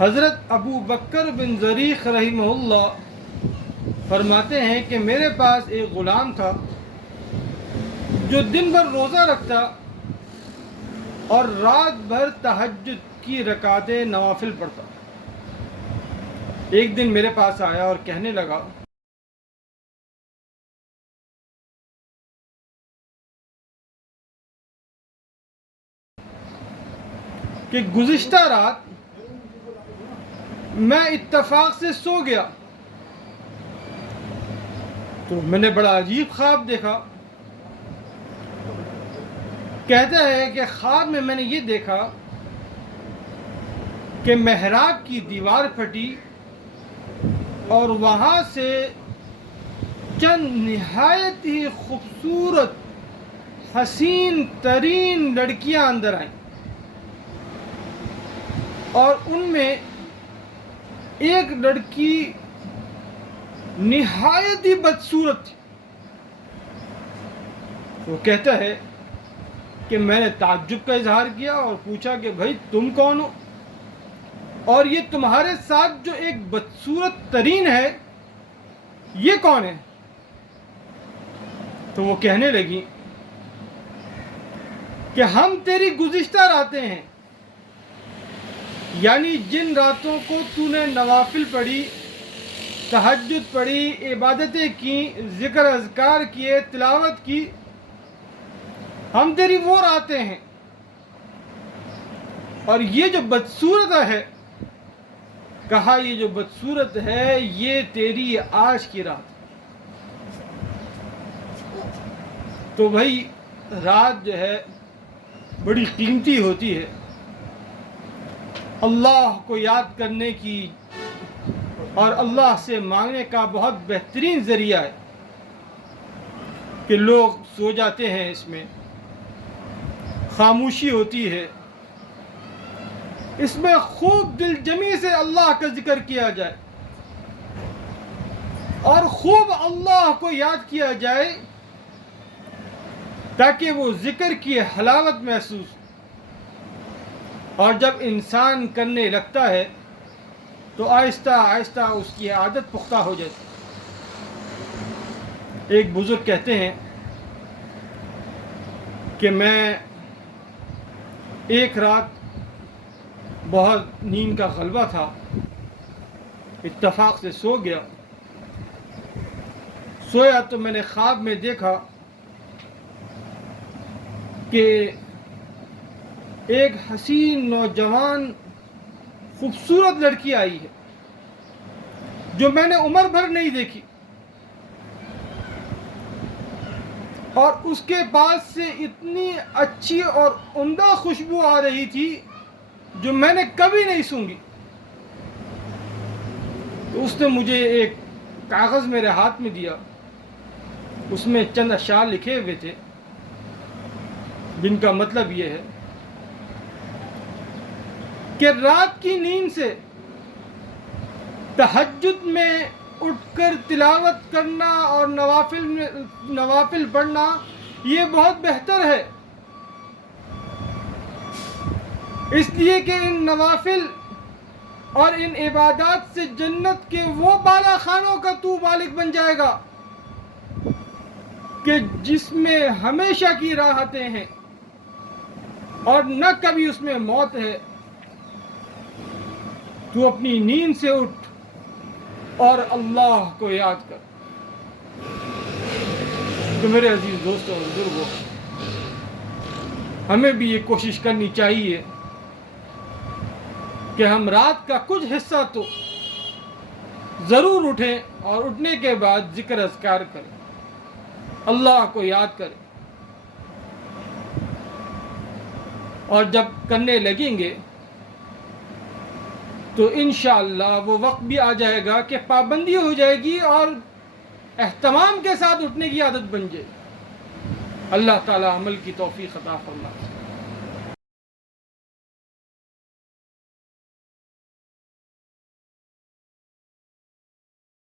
حضرت ابو بکر بن زریق رحمہ اللہ فرماتے ہیں کہ میرے پاس ایک غلام تھا جو دن بھر روزہ رکھتا اور رات بھر تہجد کی رکعتیں نوافل پڑھتا۔ ایک دن میرے پاس آیا اور کہنے لگا کہ گزشتہ رات میں اتفاق سے سو گیا تو میں نے بڑا عجیب خواب دیکھا۔ کہتا ہے کہ خواب میں نے یہ دیکھا کہ محراب کی دیوار پھٹی اور وہاں سے چند نہایت ہی خوبصورت حسین ترین لڑکیاں اندر آئیں اور ان میں ایک لڑکی نہایت ہی بدصورت تھی۔ وہ کہتا ہے کہ میں نے تعجب کا اظہار کیا اور پوچھا کہ بھائی تم کون ہو اور یہ تمہارے ساتھ جو ایک بدصورت ترین ہے یہ کون ہے؟ تو وہ کہنے لگی کہ ہم تیری گزشتہ راتیں ہیں، یعنی جن راتوں کو تو نے نوافل پڑھی، تہجد پڑھی، عبادتیں کی، ذکر اذکار کیے، تلاوت کی، ہم تیری وہ راتیں ہیں۔ اور یہ جو بدصورت ہے، کہا یہ جو بدصورت ہے یہ تیری آج کی رات۔ تو بھائی رات جو ہے بڑی قیمتی ہوتی ہے، اللہ کو یاد کرنے کی اور اللہ سے مانگنے کا بہت بہترین ذریعہ ہے کہ لوگ سو جاتے ہیں، اس میں خاموشی ہوتی ہے، اس میں خوب دل جمی سے اللہ کا ذکر کیا جائے اور خوب اللہ کو یاد کیا جائے تاکہ وہ ذکر کی حلاوت محسوس ہو۔ اور جب انسان کرنے لگتا ہے تو آہستہ آہستہ اس کی عادت پختہ ہو جاتی۔ ایک بزرگ کہتے ہیں کہ میں ایک رات بہت نیند کا غلبہ تھا، اتفاق سے سو گیا۔ سویا تو میں نے خواب میں دیکھا کہ ایک حسین نوجوان خوبصورت لڑکی آئی ہے جو میں نے عمر بھر نہیں دیکھی، اور اس کے پاس سے اتنی اچھی اور عمدہ خوشبو آ رہی تھی جو میں نے کبھی نہیں سونگھی۔ تو اس نے مجھے ایک کاغذ میرے ہاتھ میں دیا، اس میں چند اشعار لکھے ہوئے تھے جن کا مطلب یہ ہے کہ رات کی نیند سے تہجد میں اٹھ کر تلاوت کرنا اور نوافل پڑھنا یہ بہت بہتر ہے، اس لیے کہ ان نوافل اور ان عبادات سے جنت کے وہ بالا خانوں کا تو مالک بن جائے گا کہ جس میں ہمیشہ کی راحتیں ہیں اور نہ کبھی اس میں موت ہے۔ تو اپنی نیند سے اٹھ اور اللہ کو یاد کر۔ تو میرے عزیز دوستوں اور بزرگوں، ہمیں بھی یہ کوشش کرنی چاہیے کہ ہم رات کا کچھ حصہ تو ضرور اٹھیں اور اٹھنے کے بعد ذکر اذکار کریں، اللہ کو یاد کریں، اور جب کرنے لگیں گے تو انشاءاللہ وہ وقت بھی آ جائے گا کہ پابندی ہو جائے گی اور اہتمام کے ساتھ اٹھنے کی عادت بن جائے گی۔ اللہ تعالی عمل کی توفیق عطا فرمائے۔